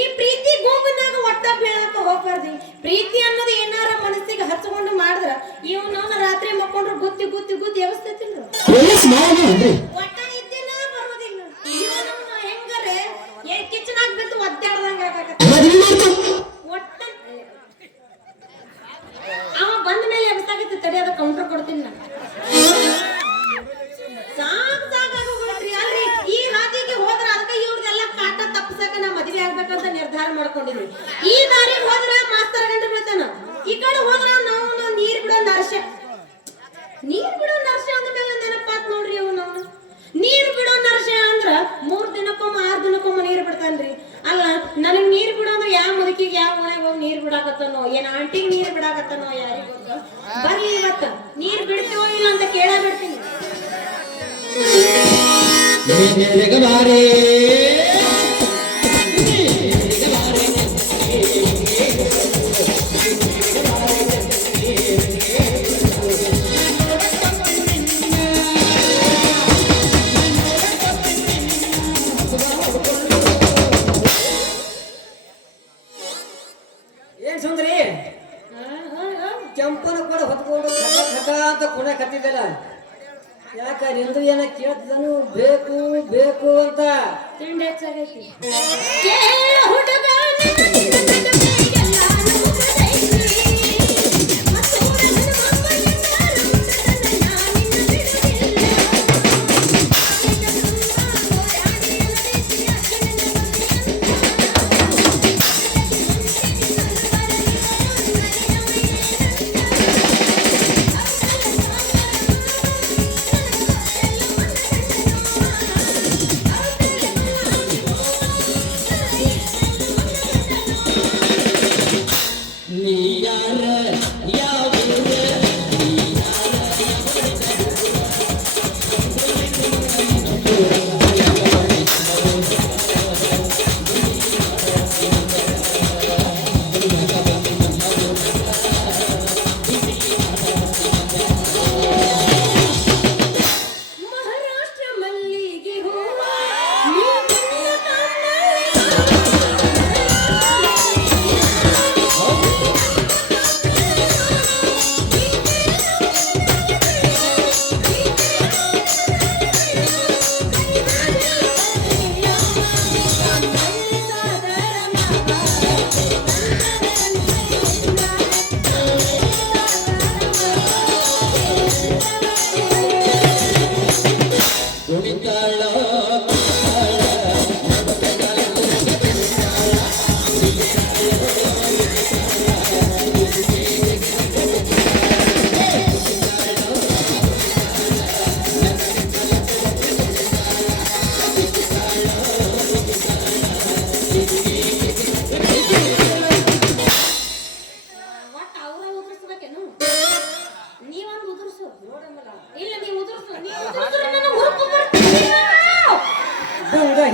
ಈ ಪ್ರೀತಿ ಗೋಂಗನಾಗ ಒಟ್ಟ ಬೀಳಾಕ ಹೋಗ್ಬಾರ್ದಿ. ಪ್ರೀತಿ ಅನ್ನೋದು ಏನಾರ ಮನಸ್ಸಿಗೆ ಹಚ್ಕೊಂಡು ಮಾಡಿದ್ರ ಇವನವನ ರಾತ್ರಿ ಮಕ್ಕೊಂಡ್ರು ಗುತ್ತಿ ಗುತ್ತಿ ಗುತ್ತಿ ವ್ಯವಸ್ಥಿತಿಲ್ಲ ಒಟ್ಟ ನಿದ್ದೆನ ಬರೋದಿಲ್ಲ. ಇವನವನ ಹೆಂಗಾರೆ ಕಿಚನಾಗ ಬಿದ್ದು ಒದ್ದಾಡ್ದಂಗ ಒಟ್ಟ ಅವ ಬಂದ ಮೇಲೆ ಎಬ್ಸಾಗತ್ತೆ ತಡಿಯೋದ ಕೌಂಟರ್ ಕೊಡ್ತೀನಿ ನಾನು. ಆಗ್ಬೇಕಂತ ನಿರ್ಧಾರ ಮಾಡ್ಕೊಂಡಿದ್ವಿ. ಈ ದಾರಿ ಹೋದ್ರ ಮಾಸ್ತರ್ ಗಂಟೆ ಬೀಳ್ತಾನ, ಈ ಕಡೆ ಹೋದ್ರ ನಾವು ನೀರ್ ಬಿಡೋ ನರ್ಷ. ನೀರ್ ಬಿಡೋ ನರ್ಷ ಅಂದ್ಮೇಲೆ ನೆನಪಾತ್ ನೋಡ್ರಿ. ಅವನು ನೀರ್ ಬಿಡೋ ನರ್ಷ ಅಂದ್ರ 3 ದಿನಕ್ಕೊಮ್ಮ 6 ದಿನಕ್ಕೊಮ್ಮ ನೀರ್ ಬಿಡ್ತಾನ್ರಿ. ಅಲ್ಲ ನನಗ್ ನೀರ್ ಬಿಡೋ ಅಂದ್ರೆ ಯಾವ ಮುದುಕಿಗೆ ಯಾವ ಮನೆಗೆ ಹೋಗಿ ನೀರ್ ಬಿಡಾಕತ್ತನೋ, ಏನ್ ಆಂಟಿಗೆ ನೀರ್ ಬಿಡಾಕತ್ತನೋ ಯಾರಿಗ ಗೊತ್ತ. ಬರ್ಲಿ ಇವತ್ತ ನೀರ್ ಬಿಡ್ತೀವೋ ಇಲ್ಲ ಅಂತ ಕೇಳ ಬಿಡ್ತೀನಿ. ಏನ್ ಸುಂದರಿ ಕೆಂಪನ ಕೂಡ ಹೊತ್ಕೊಂಡು ಅಂತ ಕುಣ ಕತ್ತಿದ್ದಲ್ಲ, ಯಾಕ ನಿಂದು ಏನ ಕೇಳ್ತಿದನು ಬೇಕು ಬೇಕು ಅಂತ. ತಿಂಡಿ ಹೆಚ್ಚಾಗೈತಿ.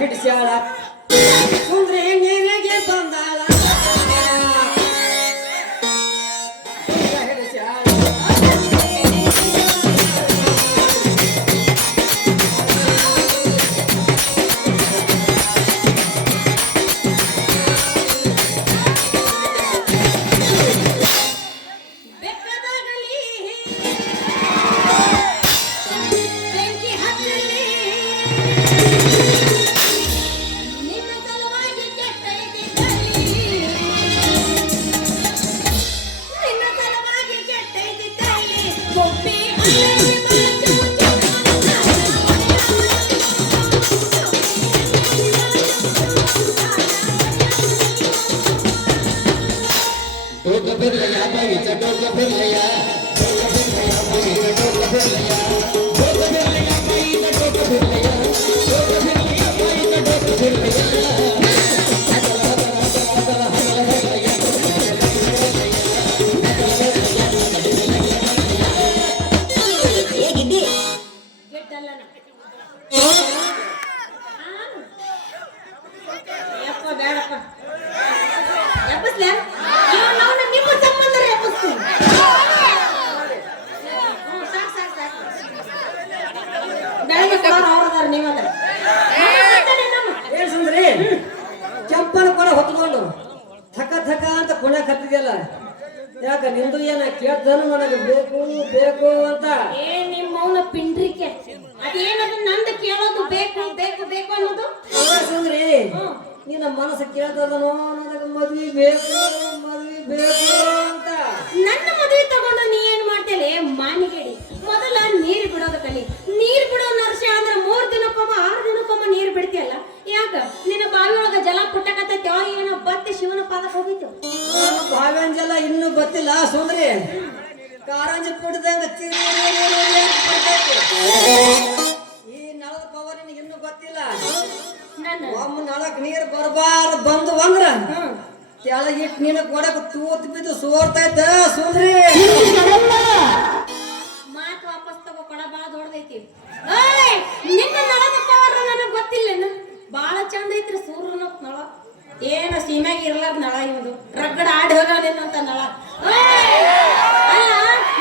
ಹಿಡಿಸ್ಯಾಳ ಸುಂದ್ರಿ ನೀರಿಗೆ ಬಂದಾಳ ಹಿಡಿಸ್ಯಾಳ. ಇದ್ದಲ್ಲ ನಾ. ಯಪ್ಪ ಬೇಡಪ್ಪ ಎಬ್ಬಸ್ಲೆ ನಾವು ನಿಮ್ಮ ಸಂಬಂಧ ಎಬ್ಬಸ್ತೀನಿ. ಸಾಕು ಸಾಕು ಸಾಕು ಬೆಳಗ್ಗೆ ಕೊಡೋರು ಅವ್ರದಾರ ನೀವದ ಏನ್ ಸುಂದ್ರಿ ಚಪ್ಪಲ್ ಕೂಡ ಹೊತ್ಕೊಂಡು ಥಕ ಥಕ ಅಂತ ಕುಣ್ಯಾಕ ಹತ್ತಿದ್ಯಲ್ಲ, ಯಾಕ ನಿಂದು ಏನ ಕೇಳ್ದನು ನನಗೆ ಬೇಕು ಬೇಕು ಅಂತ. ಏ ನಿಮ್ಮ ಮೌನ ಪಿಂಡ್ರಿಕೆ ಅದೇನದು ನಂದು ಕೇಳೋದು ಬೇಕು ಬೇಕು ಬೇಕು ಅನ್ನೋದು. ಸುಂದ್ರಿ ನಿನ್ನ ಮನಸ್ಸು ಕೇಳ್ತದನೋ ನನಗೆ ಮದ್ವಿ ಬೇಕು ಅಂತ. ನನ್ನ ಮದುವೆ ತಗೊಂಡು ನೀ ಏನ್ ಮಾಡ್ತೇಲೆ ಮಾನಿಗೇಡಿ, ಮೊದಲ ನೀರು ಬಿಡೋದು ಕಲಿ. ನೀರ್ ಬಿಡೋ ನರ್ಷ ಅಂದ್ರ 3 ದಿನಕ್ಕೊಮ್ಮ 6 ದಿನಕ್ಕೊಮ್ಮ ನೀರ್ ಬಿಡ್ತಿಯಲ್ಲ, ಯಾಕ ನಿನ್ನ ಬಾವಿ ಒಳಗ ಜಲ ಪುಟ್ಟಕತ್ತೈತಿ ಏನೋ ಬತ್ತಿ ಶಿವನ ಪಾದಕ್ಕೆ ಹೋಗಿತ್ತು. ಬಾವಂಜಲ ಇನ್ನೂ ಗೊತ್ತಿಲ್ಲ ಸುಂದ್ರಿ, ಕಾರಂಜಿ ಪುಟ್ಟದಂಗ ಈ ನಳದ ಪವರ್ ನಿನಗೆ ಇನ್ನೂ ಗೊತ್ತಿಲ್ಲ. ಒಮ್ಮ ನಳಕ್ ನೀರ್ ಬರ್ಬಾರ್ದು ಬಂದು ಅಂದ್ರ ಕೆಳಗಿಟ್ಟು ನೀನು ಕೊಡಕ್ ತೂತ್ ಬಿದ್ದು ಸೋರ್ತೈತ ಸುಂದ್ರಿ. ಮಾತು ವಾಪಸ್ ತಗೋ, ಕೊಡ ಬಾಳ ದೊಡ್ಡದೈತಿ. ನಿನ್ನ ನಳದ ಪವರ್ ನನಗ್ ಗೊತ್ತಿಲ್ಲೇನು, ಬಾಳ ಚಂದ ಐತ್ರಿ ಸೂರ್ಯನ ನಳ. ಏನ ಸೀಮ್ಯಾಗ ಇರ್ಲಾರ್ದ ನಳ ಇವ್ದು, ರಗಡ ಆಡಿ ಹೋಗನೇನಂತ ನಳ. ಅಲ್ಲ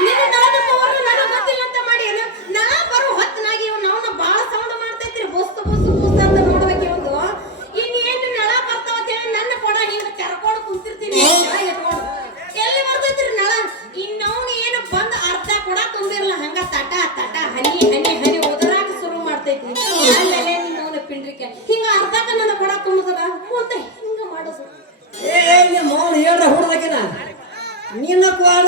ನಿನ್ನ ನಳದ ಪವರ್ ನನಗ್ ಗೊತ್ತಿಲ್ಲ ಅಂತ ಮಾಡಿ ಏನ ನಳ ಬರೋ ಹೊತ್ತನಾಗಿ ಇವ್ನು ಅವನ ಬಾಳ ಸೌಂಡ್ ಮಾಡ್ತೈತ್ರಿ, ಬುಸ್ತು ಬುಸ್ತು ಬುಸ್ ಅಂತ ನೋಡ್ಬೇಕು ಇವಂದು. ಇನ್ ಏನು ನಳ ಬರ್ತಾವ ಅಂತೇಳಿ ನನ್ನ ಕೊಡ ಹಿಂಗ ತೆರ್ಕೊಂಡು ಕುಂತಿರ್ತೀನಿ ಇಟ್ಕೊಂಡು. ಎಲ್ಲಿ ಬರ್ತೈತ್ರಿ ನಳ? ಇನ್ನವನು ಏನು ಬಂದ್ ಅರ್ಧ ಕೊಡ ತುಂಬಿರ್ಲ, ಹಂಗ ತಟ ತಟ ಹನಿ ಹನಿ ಹನಿ ಉದರಾಕ ಶುರು ಮಾಡ್ತೈತಿ. ಅಲ್ಲೆಲ್ಲ ನಿನ್ನವನ ಪಿಂಡ್ರಿಕೆ ಹಿಂಗ ಅರ್ಧಕ್ಕ ನನ್ನ ಕೊಡ ತುಂಬುದಲ್ಲ ಮುಂದೆ ಹಿಂಗ ಮಾಡೋದು. ಏ ಮೌನ ಹೇಳ್ರ ಹುಡ್ದಕಿನ ನಿನ್ನ ಕ್ವಾಡ